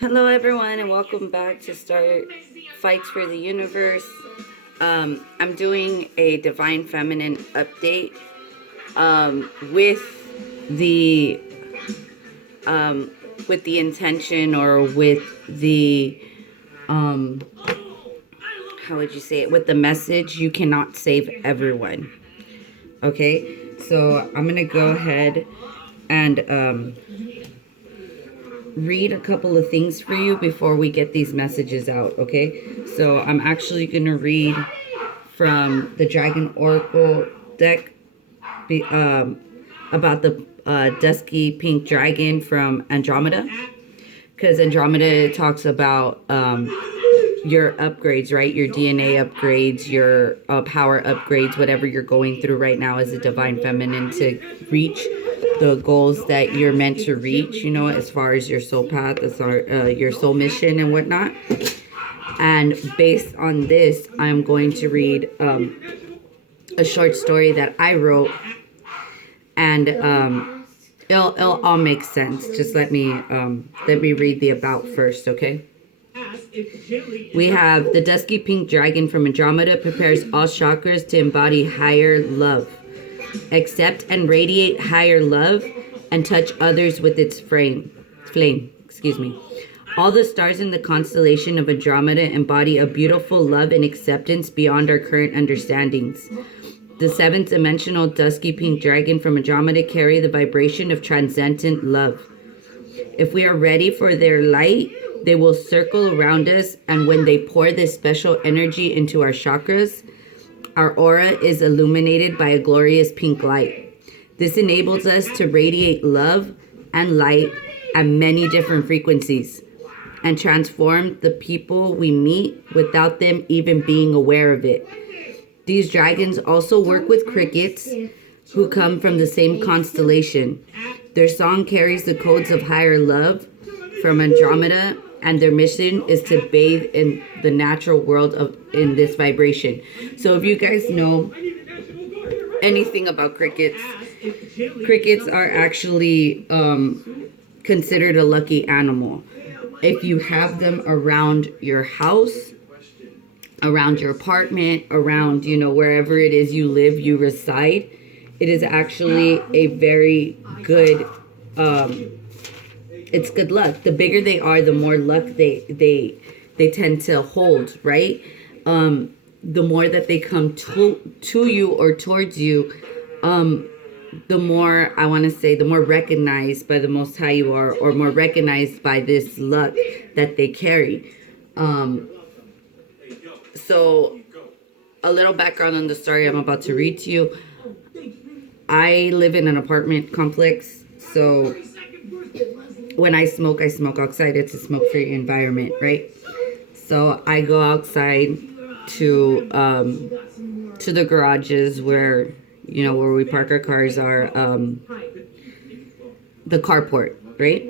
Hello, everyone, and welcome back to Start Fights for the Universe. I'm doing a Divine Feminine update with the intention, or with the how would you say it? With the message, you cannot save everyone. Okay, so I'm gonna go ahead and read a couple of things for you before we get these messages out, okay? So I'm actually going to read from the Dragon Oracle deck about the dusky pink dragon from Andromeda, because Andromeda talks about your upgrades, right? Your DNA upgrades, your power upgrades, whatever you're going through right now as a divine feminine to reach the goals that you're meant to reach, you know, as far as your soul path, as far your soul mission and whatnot. And based on this, I'm going to read a short story that I wrote, and it'll all make sense. Just let me read the about first, okay? We have the dusky pink dragon from Andromeda prepares all chakras to embody higher love. Accept and radiate higher love and touch others with its flame. All the stars in the constellation of Andromeda embody a beautiful love and acceptance beyond our current understandings. The seventh dimensional dusky pink dragon from Andromeda carry the vibration of transcendent love. If we are ready for their light, they will circle around us, and when they pour this special energy into our chakras, our aura is illuminated by a glorious pink light. This enables us to radiate love and light at many different frequencies and transform the people we meet without them even being aware of it. These dragons also work with crickets who come from the same constellation. Their song carries the codes of higher love from Andromeda, and their mission is to bathe in the natural world in this vibration. So if you guys know anything about crickets, crickets are actually considered a lucky animal. If you have them around your house, around your apartment, around, wherever it is you live, you reside, it is actually a very good it's good luck. The bigger they are, the more luck they tend to hold, right? The more that they come to you or towards you, the more, I want to say, the more recognized by the Most High you are, or more recognized by this luck that they carry. So a little background on the story I'm about to read to you. I live in an apartment complex, so when I smoke outside. It's a smoke-free environment, right? So I go outside to the garages where, where we park our cars are, the carport, right?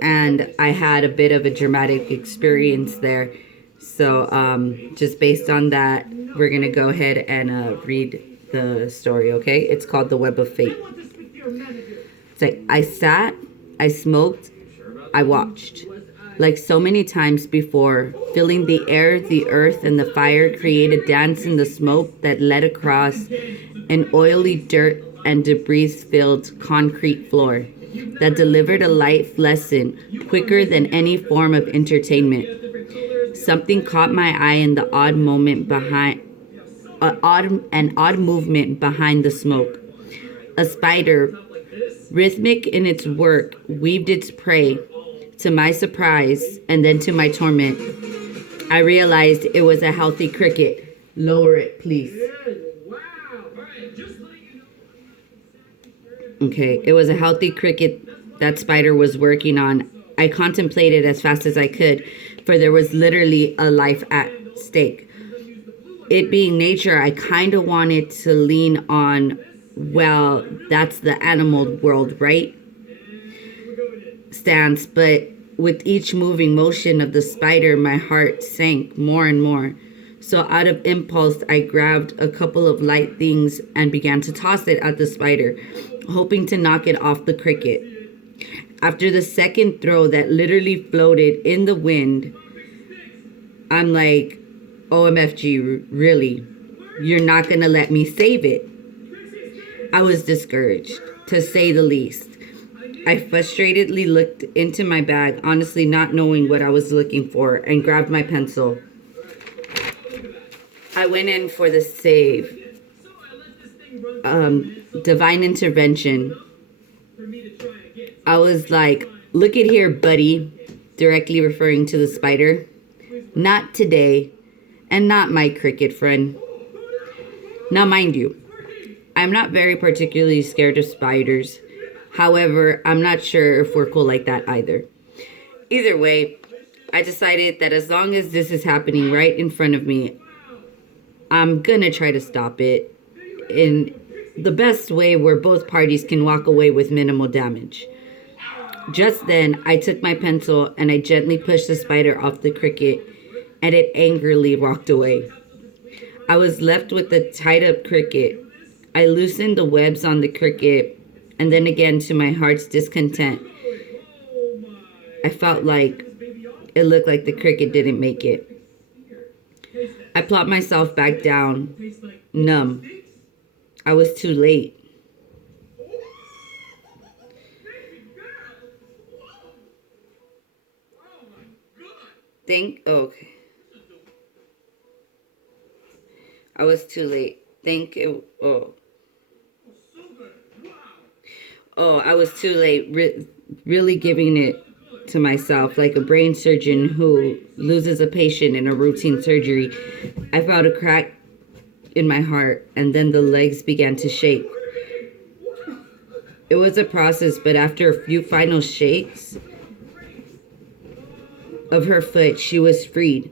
And I had a bit of a dramatic experience there. So just based on that, we're going to go ahead and read the story, okay? It's called The Web of Fate. It's like, I sat, I smoked, I watched. Like so many times before, filling the air, the earth, and the fire create a dance in the smoke that led across an oily dirt and debris-filled concrete floor that delivered a life lesson quicker than any form of entertainment. Something caught my eye in the odd movement behind the smoke. A spider, rhythmic in its work, weaved its prey. To my surprise, and then to my torment, I realized it was a healthy cricket. Lower it, please. Okay, it was a healthy cricket that spider was working on. I contemplated as fast as I could, for there was literally a life at stake. It being nature, I kind of wanted to lean on, well, that's the animal world, right? Stance, but with each moving motion of the spider, my heart sank more and more. So out of impulse, I grabbed a couple of light things and began to toss it at the spider, hoping to knock it off the cricket. After the second throw that literally floated in the wind, I'm like, OMFG, really? You're not going to let me save it? I was discouraged, to say the least. I frustratedly looked into my bag, honestly not knowing what I was looking for, and grabbed my pencil. I went in for the save. Divine intervention. I was like, look at here, buddy, directly referring to the spider. Not today, and not my cricket friend. Now, mind you, I'm not very particularly scared of spiders. However, I'm not sure if we're cool like that either. Either way, I decided that as long as this is happening right in front of me, I'm gonna try to stop it in the best way where both parties can walk away with minimal damage. Just then, I took my pencil and I gently pushed the spider off the cricket, and it angrily walked away. I was left with the tied up cricket. I loosened the webs on the cricket, and then again, to my heart's discontent, I felt like it looked like the cricket didn't make it. I plopped myself back down, numb. I was too late. Okay. I was too late. I was too late. Really giving it to myself like a brain surgeon who loses a patient in a routine surgery. I felt a crack in my heart, and then the legs began to shake. It was a process, but after a few final shakes of her foot, she was freed.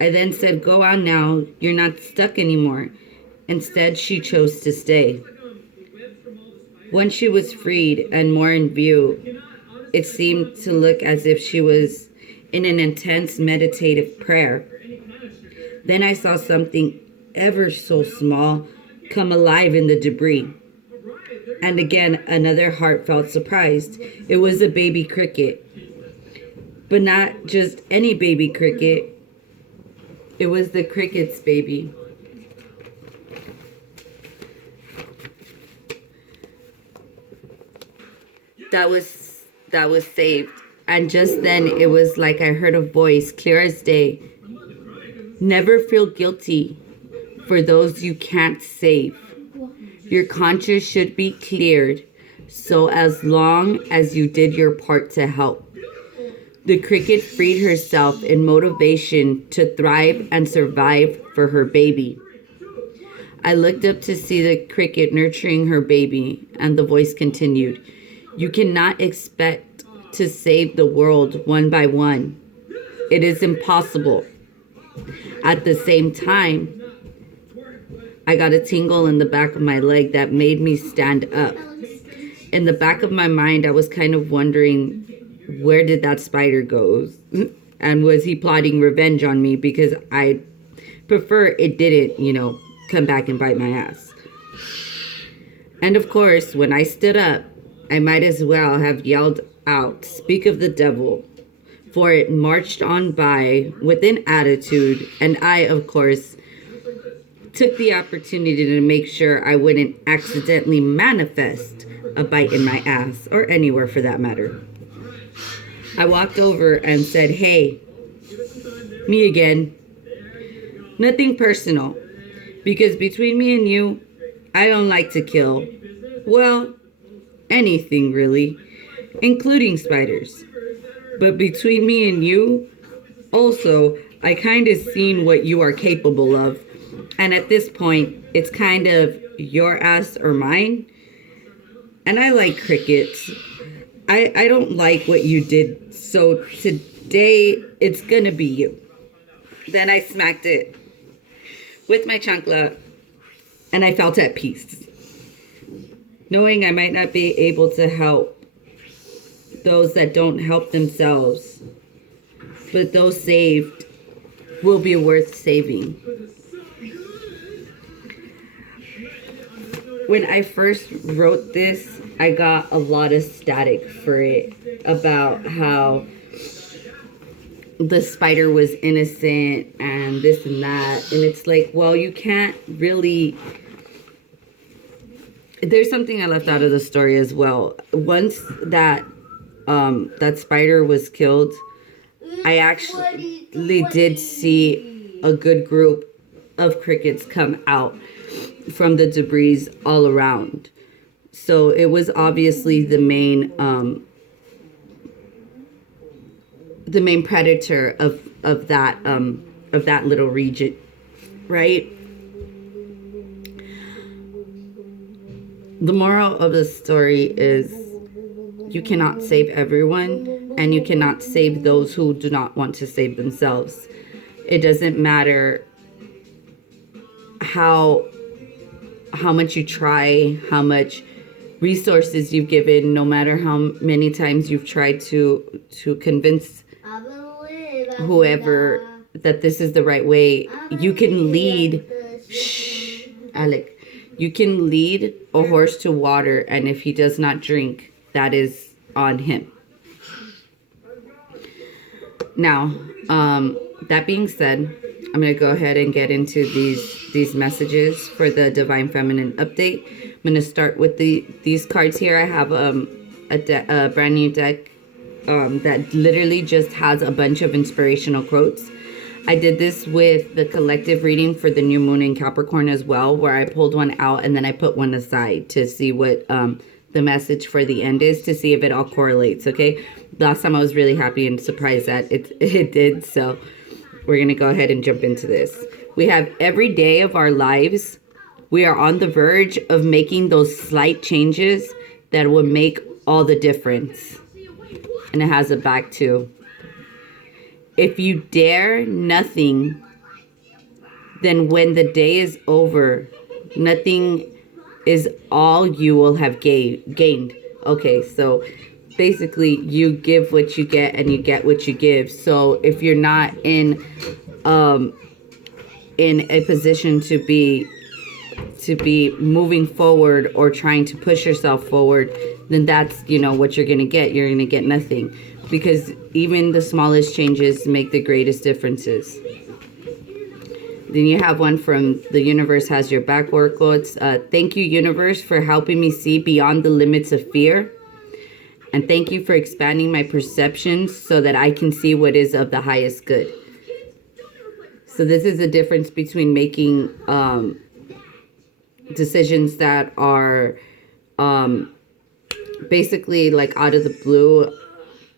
I then said, go on now, you're not stuck anymore. Instead, she chose to stay. Once she was freed and more in view, it seemed to look as if she was in an intense meditative prayer. Then I saw something ever so small come alive in the debris. And again, another heartfelt surprise. It was a baby cricket. But not just any baby cricket. It was the cricket's baby. That was saved. And just then it was like I heard a voice, clear as day. Never feel guilty for those you can't save. Your conscience should be cleared, so as long as you did your part to help. The cricket freed herself in motivation to thrive and survive for her baby. I looked up to see the cricket nurturing her baby, and the voice continued, you cannot expect to save the world one by one. It is impossible. At the same time, I got a tingle in the back of my leg that made me stand up. In the back of my mind, I was kind of wondering, where did that spider go? And was he plotting revenge on me? Because I prefer it didn't, come back and bite my ass. And of course, when I stood up, I might as well have yelled out, speak of the devil, for it marched on by with an attitude, and I, of course, took the opportunity to make sure I wouldn't accidentally manifest a bite in my ass, or anywhere for that matter. I walked over and said, hey, me again. Nothing personal, because between me and you, I don't like to kill. Well, anything really, including spiders. But between me and you, also, I kind of seen what you are capable of. And at this point, it's kind of your ass or mine. And I like crickets. I don't like what you did. So today, it's gonna be you. Then I smacked it with my chancla, and I felt at peace, knowing I might not be able to help those that don't help themselves, but those saved will be worth saving. when I first wrote this, I got a lot of static for it about how the spider was innocent and this and that. And it's like, well, you can't really... There's something I left out of the story as well. Once that spider was killed, I actually did see a good group of crickets come out from the debris all around. So it was obviously the main predator of that little region, right? The moral of the story is you cannot save everyone, and you cannot save those who do not want to save themselves. It doesn't matter how much you try, how much resources you've given, no matter how many times you've tried to convince whoever that this is the right way. You can lead, Alec, you can lead a horse to water, and if he does not drink, that is on him. Now, that being said, I'm going to go ahead and get into these messages for the Divine Feminine update. I'm going to start with these cards here. I have a brand new deck that literally just has a bunch of inspirational quotes. I did this with the collective reading for the new moon in Capricorn as well, where I pulled one out and then I put one aside to see what the message for the end is, to see if it all correlates, okay? Last time I was really happy and surprised that it did, so we're going to go ahead and jump into this. We have every day of our lives, we are on the verge of making those slight changes that will make all the difference. And it has a back too. If you dare nothing, then when the day is over, nothing is all you will have gained. Okay, so basically you give what you get and you get what you give. So if you're not in a position to be moving forward or trying to push yourself forward, then that's, what you're going to get. You're going to get nothing, because even the smallest changes make the greatest differences. Then you have one from The Universe Has Your Back Oracle. It's thank you, universe, for helping me see beyond the limits of fear. And thank you for expanding my perceptions so that I can see what is of the highest good. So this is the difference between making decisions that are basically like out of the blue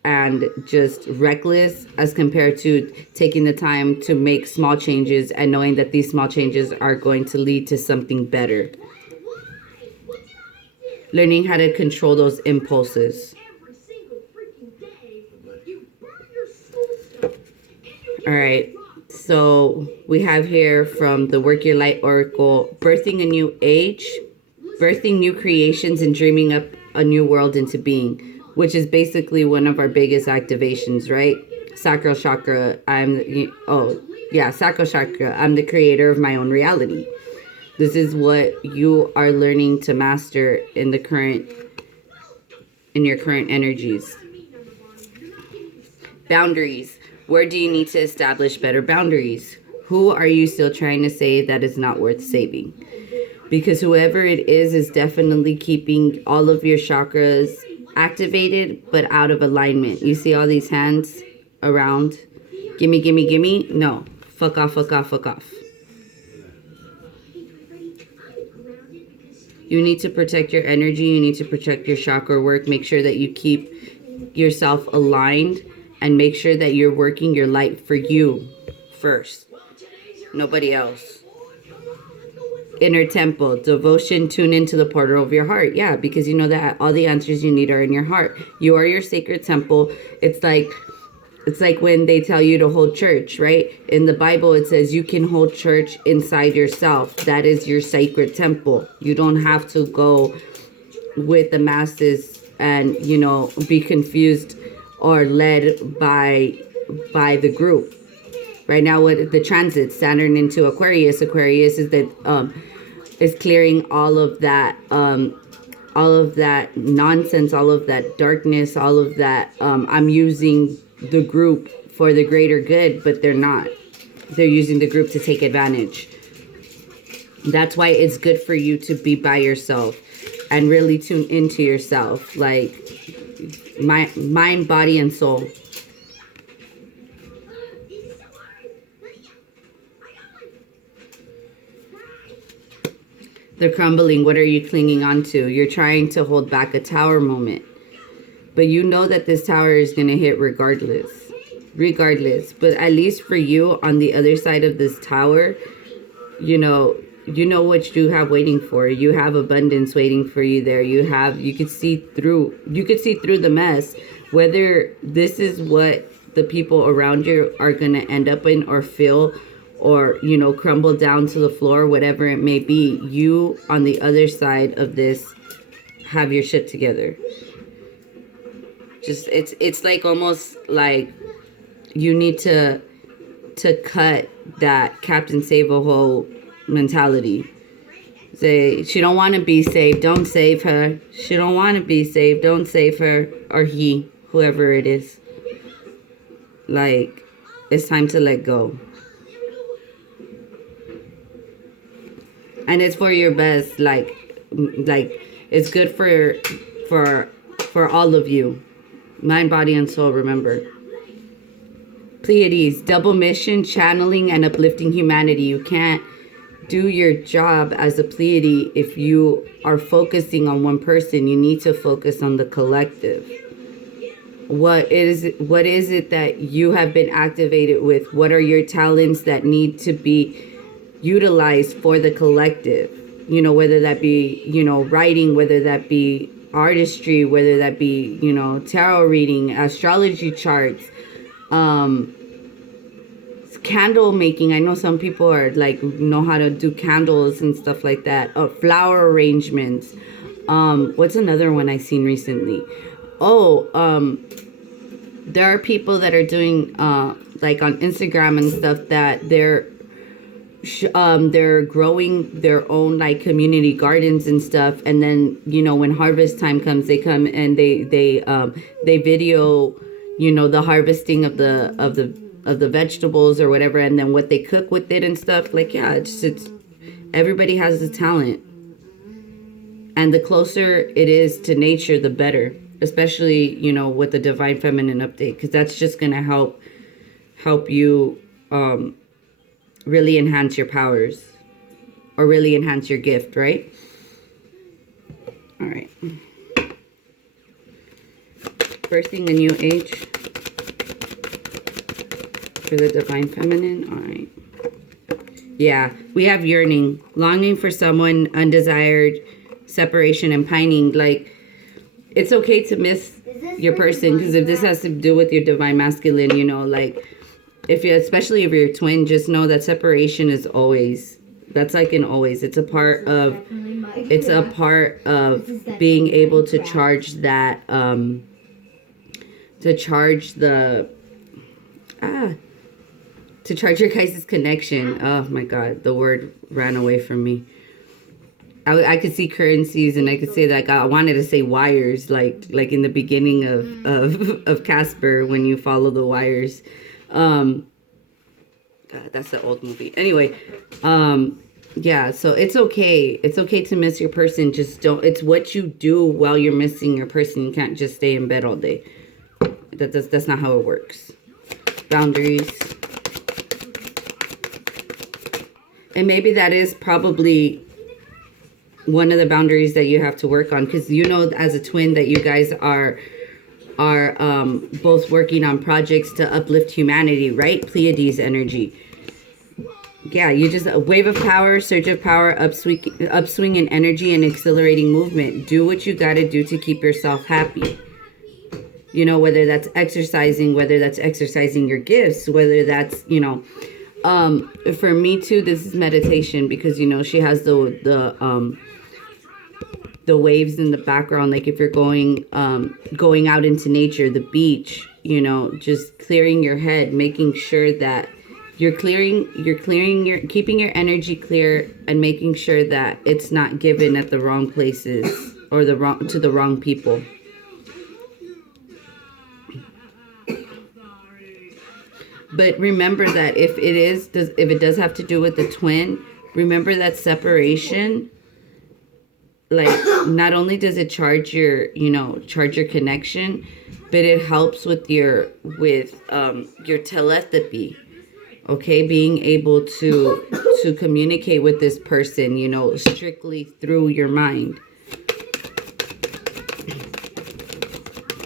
and just reckless, as compared to taking the time to make small changes and knowing that these small changes are going to lead to something better. Learning how to control those impulses. All right, so we have here from the Work Your Light Oracle, birthing a new age, birthing new creations, and dreaming up a new world into being, which is basically one of our biggest activations, right? Sacral chakra. Sacral chakra. I'm the creator of my own reality. This is what you are learning to master in your current energies. Boundaries. Where do you need to establish better boundaries? Who are you still trying to save that is not worth saving? Because whoever it is definitely keeping all of your chakras activated but out of alignment. You see all these hands around? Gimme, gimme, gimme? No. Fuck off, fuck off, fuck off. You need to protect your energy. You need to protect your chakra work. Make sure that you keep yourself aligned, and make sure that you're working your light for you first. Nobody else. Inner temple, devotion, tune into the portal of your heart. Yeah, because you know that all the answers you need are in your heart. You are your sacred temple. It's like when they tell you to hold church, right? In the Bible, it says you can hold church inside yourself. That is your sacred temple. You don't have to go with the masses and, be confused or led by the group. Right now, with the transit, Saturn into Aquarius is the is clearing all of that nonsense, all of that darkness, all of that. I'm using the group for the greater good, but they're not. They're using the group to take advantage. That's why it's good for you to be by yourself and really tune into yourself, like mind, body, and soul. They're crumbling. What are you clinging on to? You're trying to hold back a tower moment. But you know that this tower is going to hit regardless. Regardless. But at least for you, on the other side of this tower, you know what you have waiting for. You have abundance waiting for you there. You could see through the mess. Whether this is what the people around you are going to end up in or feel, or, crumble down to the floor, whatever it may be, you on the other side of this have your shit together. Just, it's like almost like you need to cut that Captain Save-A-Hole mentality. Say, she don't want to be saved, don't save her. She don't want to be saved, don't save her. Or he, whoever it is. Like, it's time to let go. And it's for your best, like it's good for all of you. Mind, body, and soul, remember. Pleiades, double mission, channeling, and uplifting humanity. You can't do your job as a Pleiade if you are focusing on one person. You need to focus on the collective. What is it that you have been activated with? What are your talents that need to be utilized for the collective? Whether that be, writing, whether that be artistry, whether that be, tarot reading, astrology charts, candle making. I know some people are like, know how to do candles and stuff like that. Flower arrangements. What's another one I've seen recently? There are people that are doing, like on Instagram and stuff, that they're growing their own like community gardens and stuff, and then when harvest time comes, they come and they video the harvesting of the vegetables or whatever, and then what they cook with it and stuff. Like, yeah, it's everybody has a talent, and the closer it is to nature, the better, especially with the divine feminine update, because that's just gonna help you really enhance your powers, or really enhance your gift, right? All right. Birthing the new age for the divine feminine. All right. Yeah, we have yearning, longing for someone, undesired, separation, and pining. Like, it's okay to miss your person, because if this has to do with your divine masculine, like, especially if you're a twin, just know that separation is always, that's like an always. It's a part of being able to charge that, to charge your guys' connection. Oh my God, the word ran away from me. I could see currencies, and I could say that I wanted to say wires, like in the beginning of Casper, when you follow the wires. God, that's the old movie. Anyway, yeah, so it's okay. It's okay to miss your person. Just don't. It's what you do while you're missing your person. You can't just stay in bed all day. That's not how it works. Boundaries. And maybe that is probably one of the boundaries that you have to work on, because as a twin that you guys are both working on projects to uplift humanity, right? Pleiades energy. Yeah, you just a wave of power, surge of power, upswing in energy, and exhilarating movement. Do what you got to do to keep yourself happy. Whether that's exercising, whether that's exercising your gifts, whether that's, for me too, this is meditation, because, she has the waves in the background. Like if you're going out into nature, the beach, just clearing your head, making sure that You're keeping your energy clear and making sure that it's not given at the wrong places or to the wrong people. But remember that if it does have to do with the twin, remember that separation, like, not only does it charge your connection, but it helps with your telepathy. Okay, being able to communicate with this person, strictly through your mind.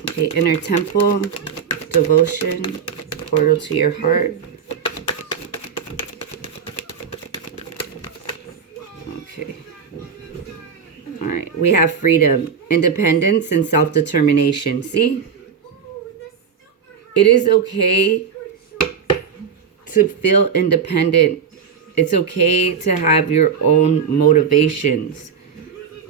Okay, inner temple, devotion, portal to your heart. Okay. All right, we have freedom, independence, and self-determination. See? It is okay to feel independent. It's okay to have your own motivations.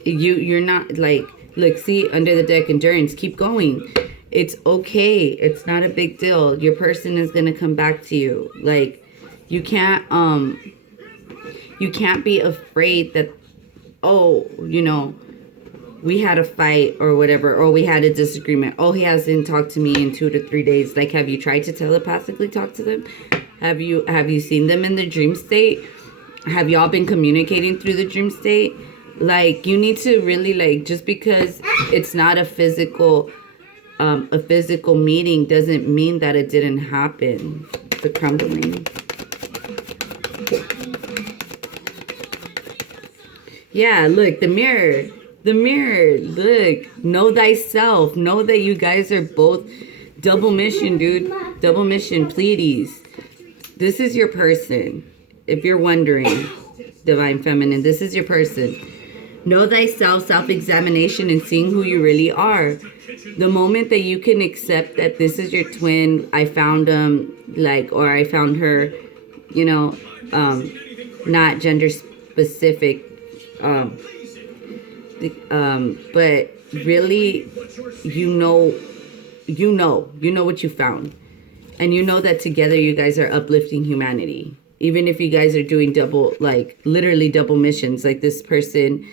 You're not like, look, see, under the deck, endurance, keep going. It's okay. It's not a big deal. Your person is going to come back to you. Like, you can't be afraid that, oh, we had a fight or whatever, or we had a disagreement. Oh, he hasn't talked to me in 2 to 3 days. Like, have you tried to telepathically talk to them? Have you seen them in the dream state? Have y'all been communicating through the dream state? Like, you need to really, like, just because it's not a physical meeting doesn't mean that it didn't happen. The crumbling. Yeah, look, the mirror. The mirror. Look, know thyself. Know that you guys are both double mission, dude. Double mission, Pleiades. This is your person. If you're wondering, Divine Feminine, this is your person. Know thyself, self-examination, and seeing who you really are. The moment that you can accept that this is your twin, I found him, or I found her, not gender specific, but really, you know what you found. And you know that together you guys are uplifting humanity. Even if you guys are doing literally double missions, like this person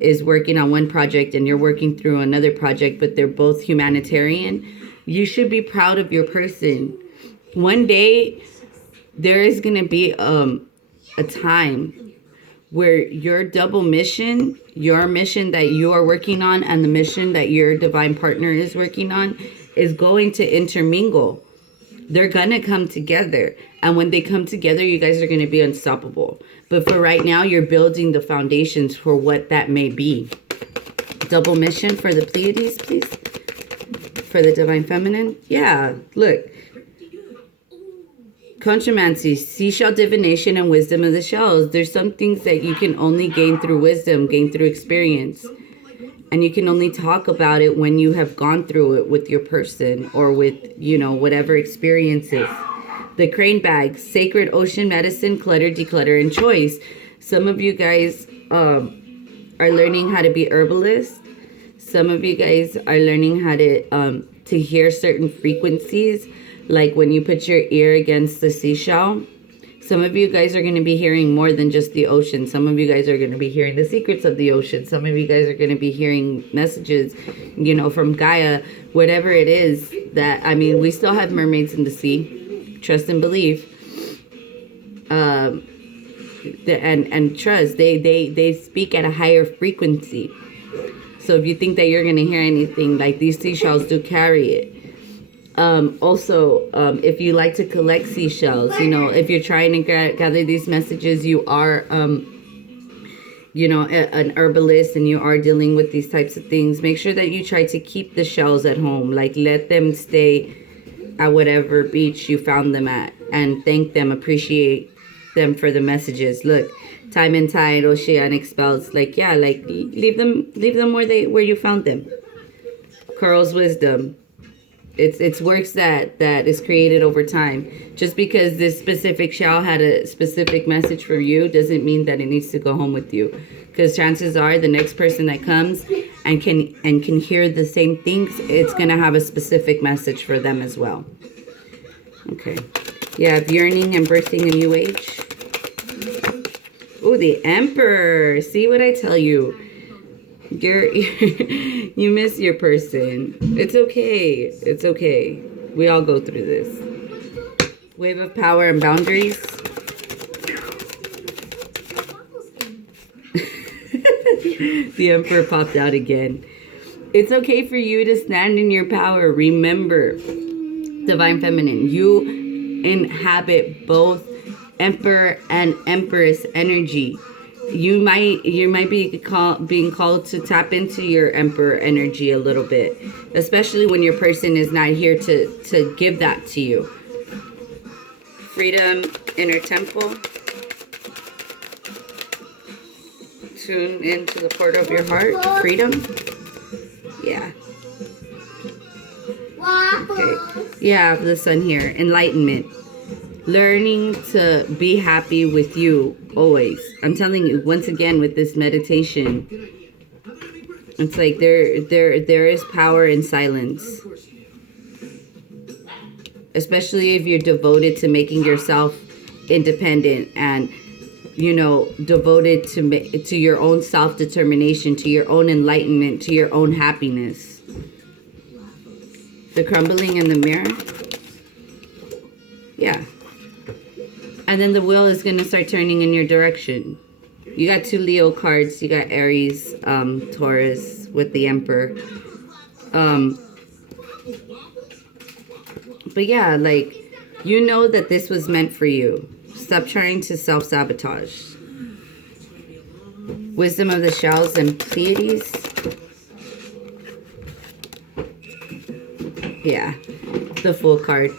is working on one project and you're working through another project, but they're both humanitarian, you should be proud of your person. One day, there is going to be a time where your double mission, your mission that you are working on and the mission that your divine partner is working on is going to intermingle. They're going to come together. And when they come together, you guys are going to be unstoppable. But for right now, you're building the foundations for what that may be. Double mission for the Pleiades, please. For the Divine Feminine. Yeah, look. Contromancy, seashell divination, and wisdom of the shells. There's some things that you can only gain through wisdom, gain through experience. And you can only talk about it when you have gone through it with your person or with, whatever experiences. The crane bag, sacred ocean medicine, clutter, declutter, and choice. Some of you guys are learning how to be herbalists. Some of you guys are learning how to hear certain frequencies, like when you put your ear against the seashell. Some of you guys are going to be hearing more than just the ocean. Some of you guys are going to be hearing the secrets of the ocean. Some of you guys are going to be hearing messages, from Gaia, whatever it is that, we still have mermaids in the sea. Trust and believe. And trust, they speak at a higher frequency. So if you think that you're going to hear anything, like these seashells do carry it. Also, if you like to collect seashells, if you're trying to gather these messages, you are, an herbalist and you are dealing with these types of things, make sure that you try to keep the shells at home. Like, let them stay at whatever beach you found them at and thank them, appreciate them for the messages. Look, time and tide, oceanic spells, leave them where you found them. Carl's wisdom. It's works that is created over time. Just because this specific shell had a specific message for you doesn't mean that it needs to go home with you. Because chances are the next person that comes and can hear the same things, it's gonna have a specific message for them as well. Okay. You have yearning and birthing a new age. Oh, the Emperor. See what I tell you? You miss your person. It's okay. It's okay. We all go through this. Wave of power and boundaries. The Emperor popped out again. It's okay for you to stand in your power. Remember, Divine Feminine, you inhabit both Emperor and Empress energy. You might be being called to tap into your Emperor energy a little bit, especially when your person is not here to give that to you. Freedom, inner temple. Tune into the portal of your heart. Freedom. Yeah. Okay. Yeah, the sun here. Enlightenment. Learning to be happy with you always. I'm telling you, once again, with this meditation, it's like there is power in silence. Especially if you're devoted to making yourself independent and, you know, devoted to your own self-determination, to your own enlightenment, to your own happiness. The crumbling in the mirror. Yeah. And then the wheel is going to start turning in your direction. You got 2 Leo cards. You got Aries, Taurus with the Emperor. But yeah, like, you know that this was meant for you. Stop trying to self-sabotage. Wisdom of the Shells and Pleiades. Yeah, the Fool card.